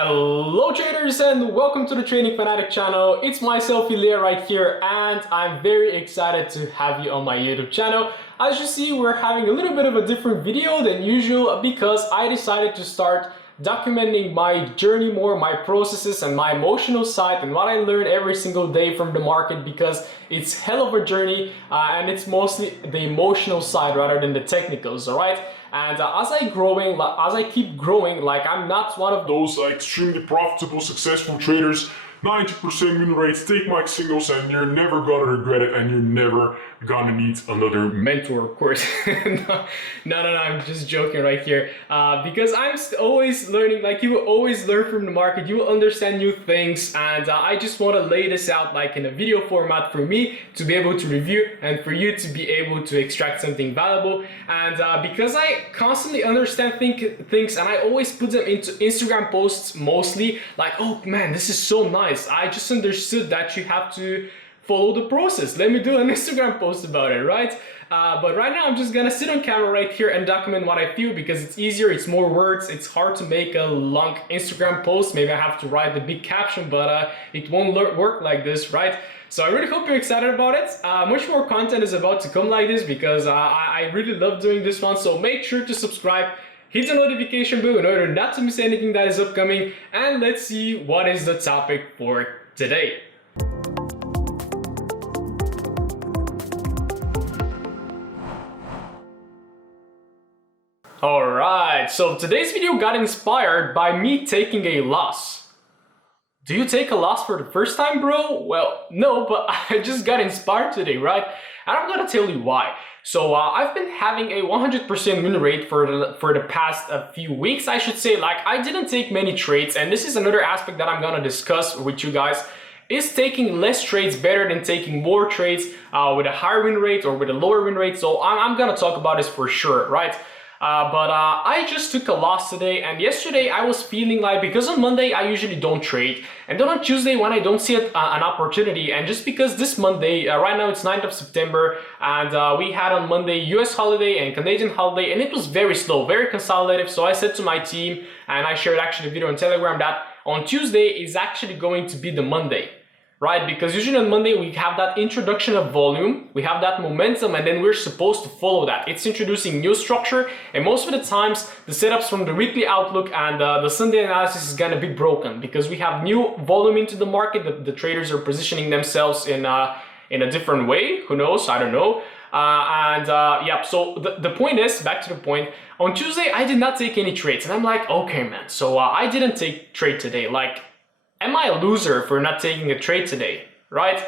Hello traders and welcome to the Trading Fanatic channel. It's myself Ilya right here and I'm very excited to have you on my YouTube channel. As you see, we're having a little bit of a different video than usual because I decided to start documenting my journey more, my processes and my emotional side and what I learn every single day from the market, because it's hell of a journey and it's mostly the emotional side rather than the technicals, alright? And as I keep growing, like I'm not one of those extremely profitable, successful traders, 90% win rates, take my signals and you're never gonna regret it and you're never gonna need another mentor, of course. No, I'm just joking right here. Because I'm always learning, like you will always learn from the market, you will understand new things, and I just want to lay this out like in a video format for me to be able to review and for you to be able to extract something valuable. And because I constantly understand things and I always put them into Instagram posts mostly, like, oh man, this is so nice. I just understood that you have to follow the process. Let me do an Instagram post about it, right? But right now I'm just gonna sit on camera right here and document what I feel because it's easier, it's more words, it's hard to make a long Instagram post. Maybe I have to write the big caption, but it won't work like this, right? So I really hope you're excited about it. Much more content is about to come like this because I really love doing this one. So make sure to subscribe, hit the notification bell in order not to miss anything that is upcoming, and let's see what is the topic for today. Alright, so today's video got inspired by me taking a loss. Do you take a loss for the first time, bro? Well, no, but I just got inspired today, right? And I'm gonna tell you why. So I've been having a 100% win rate for the past few weeks, I should say. Like, I didn't take many trades, and this is another aspect that I'm gonna discuss with you guys. Is taking less trades better than taking more trades with a higher win rate or with a lower win rate? So I'm gonna talk about this for sure, right? But I just took a loss today, and yesterday I was feeling like, because on Monday I usually don't trade, and then on Tuesday when I don't see an opportunity, and just because this Monday, right now it's 9th of September, and we had on Monday US holiday and Canadian holiday, and it was very slow, very consolidative. So I said to my team, and I shared actually a video on Telegram, that on Tuesday is actually going to be the Monday. Right, because usually on Monday we have that introduction of volume, we have that momentum, and then we're supposed to follow that. It's introducing new structure, and most of the times the setups from the weekly outlook and the Sunday analysis is gonna be broken because we have new volume into the market. The traders are positioning themselves in a different way. Who knows? I don't know. Yeah, so the point is, back to the point, on Tuesday I did not take any trades, and I'm like, okay man, so I didn't take trade today. Like, am I a loser for not taking a trade today, right?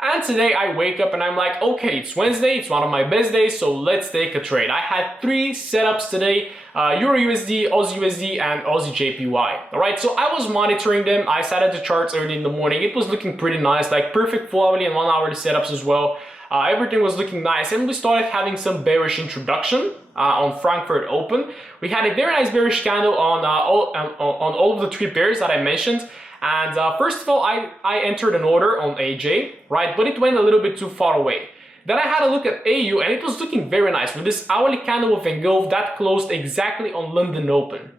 And today I wake up and I'm like, okay, it's Wednesday, it's one of my best days, so let's take a trade. I had 3 setups today, Euro USD, Aussie USD, and Aussie JPY. All right, so I was monitoring them. I sat at the charts early in the morning. It was looking pretty nice, like perfect full hourly and 1 hourly setups as well. Everything was looking nice, and we started having some bearish introduction on Frankfurt Open. We had a very nice bearish candle on all of the 3 pairs that I mentioned. And first of all, I entered an order on AJ, right? But it went a little bit too far away. Then I had a look at AU, and it was looking very nice with this hourly candle of engulf that closed exactly on London Open.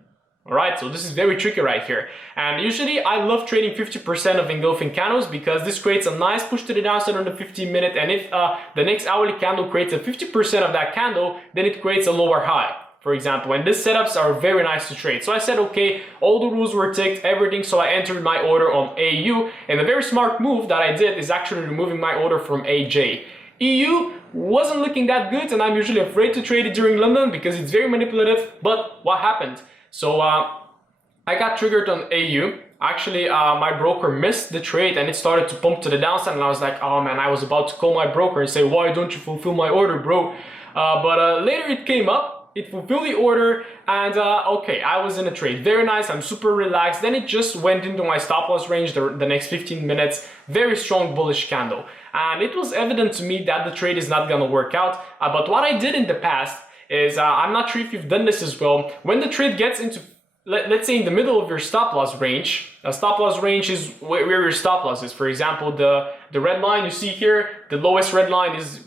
Alright, so this is very tricky right here. And usually I love trading 50% of engulfing candles because this creates a nice push to the downside on the 15-minute. And if the next hourly candle creates a 50% of that candle, then it creates a lower high, for example, and these setups are very nice to trade. So I said, okay, all the rules were ticked, everything, so I entered my order on AU, and a very smart move that I did is actually removing my order from AJ. EU wasn't looking that good, and I'm usually afraid to trade it during London because it's very manipulative, but what happened? So I got triggered on AU. Actually, my broker missed the trade and it started to pump to the downside, and I was like, oh man, I was about to call my broker and say, why don't you fulfill my order, bro? But later it came up. It fulfilled the order, and okay, I was in a trade. Very nice, I'm super relaxed. Then it just went into my stop loss range the next 15 minutes. Very strong bullish candle. And it was evident to me that the trade is not gonna work out. But what I did in the past is, I'm not sure if you've done this as well, when the trade gets into, let's say in the middle of your stop loss range, a stop loss range is where your stop loss is. For example, the red line you see here, the lowest red line is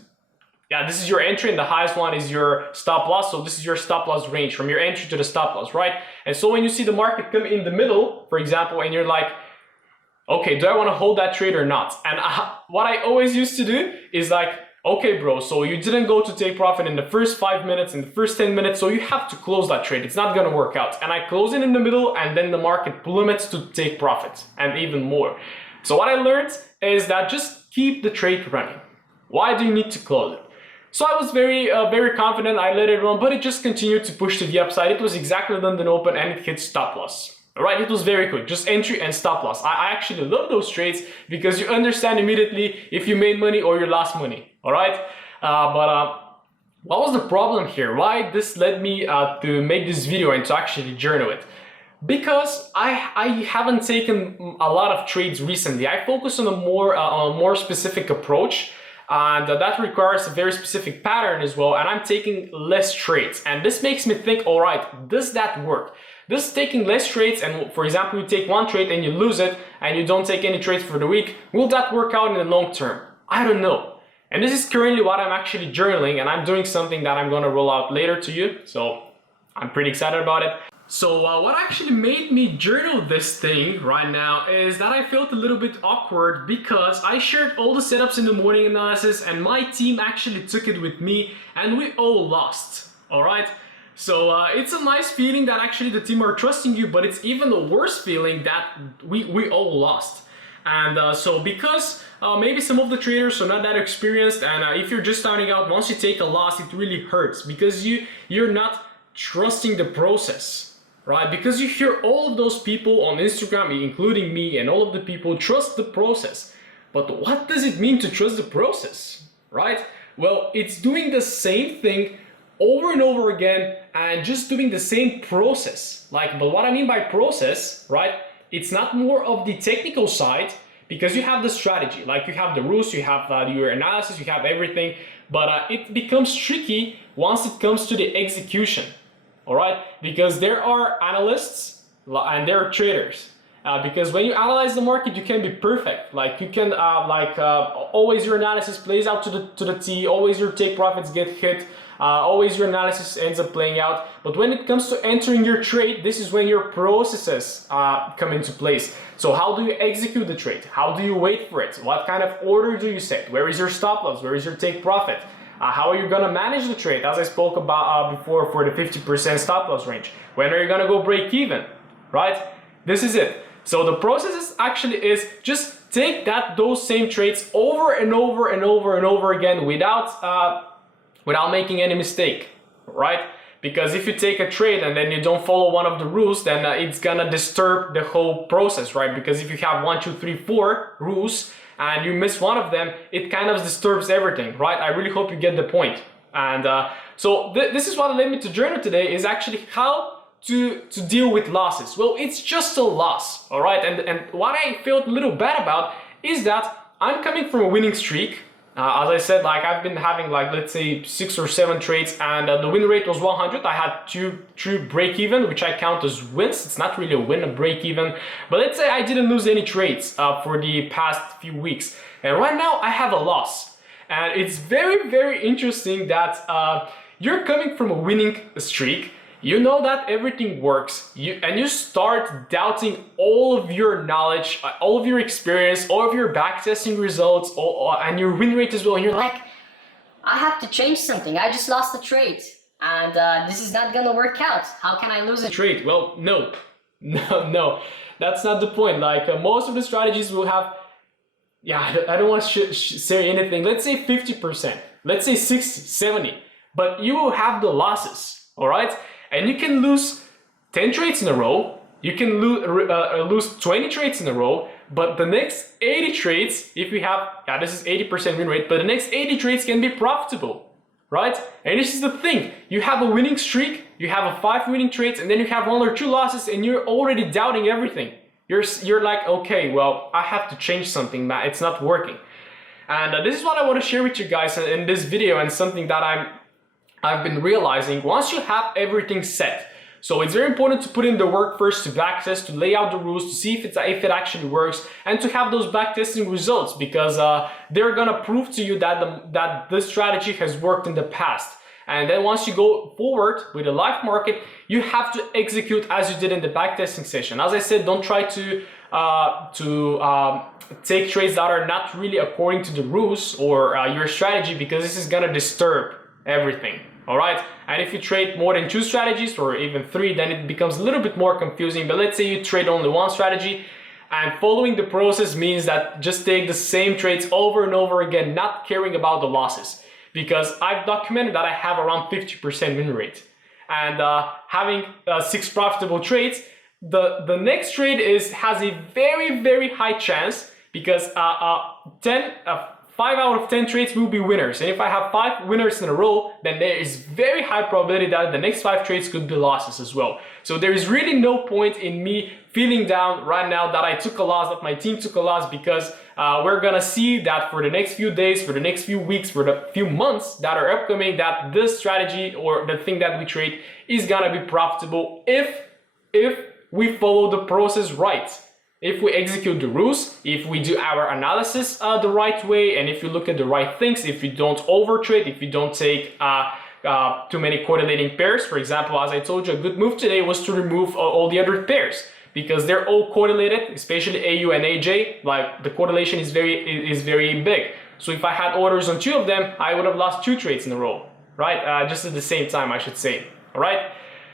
yeah, this is your entry and the highest one is your stop loss. So this is your stop loss range from your entry to the stop loss, right? And so when you see the market come in the middle, for example, and you're like, okay, do I want to hold that trade or not? And what I always used to do is like, okay, bro, so you didn't go to take profit in the first 5 minutes, in the first 10 minutes, so you have to close that trade. It's not going to work out. And I close it in the middle, and then the market plummets to take profit, and even more. So what I learned is that just keep the trade running. Why do you need to close it? So I was very confident. I let it run, but it just continued to push to the upside. It was exactly London Open, and it hit stop loss. Alright, it was very quick, just entry and stop loss. I actually love those trades because you understand immediately if you made money or you lost money. Alright, what was the problem here? Why this led me to make this video and to actually journal it? Because I haven't taken a lot of trades recently. I focus on a more specific approach. And that requires a very specific pattern as well, and I'm taking less trades. And this makes me think, all right, does that work? Does taking less trades, and for example, you take one trade and you lose it, and you don't take any trades for the week, will that work out in the long term? I don't know. And this is currently what I'm actually journaling, and I'm doing something that I'm gonna roll out later to you, so I'm pretty excited about it. So what actually made me journal this thing right now is that I felt a little bit awkward because I shared all the setups in the morning analysis and my team actually took it with me and we all lost, alright? So it's a nice feeling that actually the team are trusting you, but it's even a worse feeling that we all lost. And so because maybe some of the traders are not that experienced, and if you're just starting out, once you take a loss, it really hurts because you're not trusting the process. Right? Because you hear all of those people on Instagram, including me and all of the people, trust the process. But what does it mean to trust the process? Right? Well, it's doing the same thing over and over again and just doing the same process. But what I mean by process, right? It's not more of the technical side because you have the strategy, like you have the rules, you have your analysis, you have everything, but it becomes tricky once it comes to the execution. All right, because there are analysts and there are traders. Because when you analyze the market, you can be perfect. Like you can, always your analysis plays out to the T. Always your take profits get hit. Always your analysis ends up playing out. But when it comes to entering your trade, this is when your processes come into place. So how do you execute the trade? How do you wait for it? What kind of order do you set? Where is your stop loss? Where is your take profit? How are you going to manage the trade, as I spoke about before for the 50% stop loss range? When are you going to go break even, right? This is it. So the process actually is just take those same trades over and over and over and over again without making any mistake, right? Because if you take a trade and then you don't follow one of the rules, then it's going to disturb the whole process, right? Because if you have 1, 2, 3, 4 rules, and you miss one of them, it kind of disturbs everything, right? I really hope you get the point. And so this is what led me to journal today, is actually how to deal with losses. Well, it's just a loss, all right? And what I felt a little bad about is that I'm coming from a winning streak. As I said, I've been having let's say 6 or 7 trades, and the win rate was 100. I had 2 true break even, which I count as wins. It's not really a win, a break even. But let's say I didn't lose any trades for the past few weeks. And right now I have a loss. And it's very, very interesting that you're coming from a winning streak. You know that everything works, and you start doubting all of your knowledge, all of your experience, all of your backtesting results, and your win rate as well. And you're like, I have to change something. I just lost the trade, and this is not gonna work out. How can I lose a trade? Well, nope. No, that's not the point. Most of the strategies will have, I don't want to say anything. Let's say 50%, let's say 60, 70, but you will have the losses, all right? And you can lose 10 trades in a row, you can lose 20 trades in a row, but the next 80 trades, if we have, this is 80% win rate, but the next 80 trades can be profitable, right? And this is the thing, you have a winning streak, you have 5 winning trades, and then you have 1 or 2 losses, and you're already doubting everything. You're like, okay, well, I have to change something, man, it's not working. And this is what I want to share with you guys in this video, and something that I've been realizing. Once you have everything set, So it's very important to put in the work first to backtest, to lay out the rules, to see if it actually works, and to have those backtesting results, because they're gonna prove to you that this strategy has worked in the past. And then once you go forward with the live market, you have to execute as you did in the backtesting session. As I said, don't try to take trades that are not really according to the rules or your strategy, because this is gonna disturb everything. All right, and if you trade more than 2 strategies or even 3, then it becomes a little bit more confusing. But let's say you trade only 1 strategy, and following the process means that just take the same trades over and over again, not caring about the losses. Because I've documented that I have around 50% win rate, and having 6 profitable trades, the next trade has a very high chance, because 5 out of 10 trades will be winners, and if I have 5 winners in a row, then there is very high probability that the next 5 trades could be losses as well. So there is really no point in me feeling down right now that I took a loss, that my team took a loss, because we're gonna see that for the next few days, for the next few weeks, for the few months that are upcoming, that this strategy or the thing that we trade is gonna be profitable if we follow the process right. If we execute the rules, if we do our analysis the right way, and if you look at the right things, if you don't overtrade, if you don't take too many correlating pairs. For example, as I told you, a good move today was to remove all the other pairs, because they're all correlated, especially AU and AJ. Like, the correlation is very big. So if I had orders on 2 of them, I would have lost 2 trades in a row, right? Just at the same time, I should say. All right.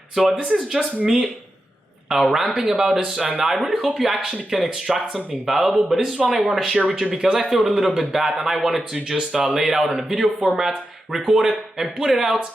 So this is just me ramping about this, and I really hope you actually can extract something valuable. But this is what I want to share with you, because I felt a little bit bad, and I wanted to just lay it out in a video format, record it, and put it out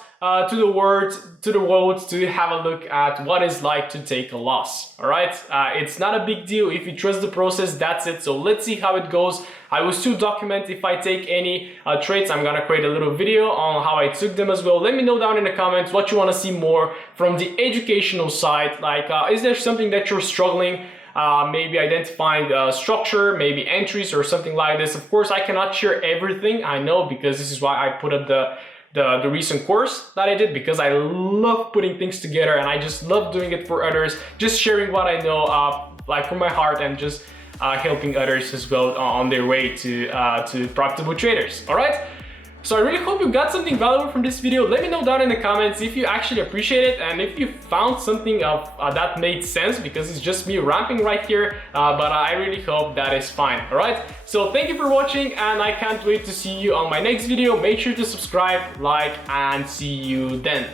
to the world to have a look at what it's like to take a loss. All right, it's not a big deal if you trust the process. That's it. So let's see how it goes. I will still document if I take any trades. I'm gonna create a little video on how I took them as well. Let me know down in the comments what you want to see more from the educational side. Like, is there something that you're struggling? Maybe identifying structure, maybe entries or something like this. Of course, I cannot share everything, I know, because this is why I put up the recent course that I did, because I love putting things together and I just love doing it for others, just sharing what I know, like from my heart, and just helping others as well on their way to profitable traders. All right. So I really hope you got something valuable from this video. Let me know down in the comments if you actually appreciate it, and if you found something that made sense, because it's just me ramping right here, but I really hope that is fine. All right, so thank you for watching, and I can't wait to see you on my next video. Make sure to subscribe, like, and see you then.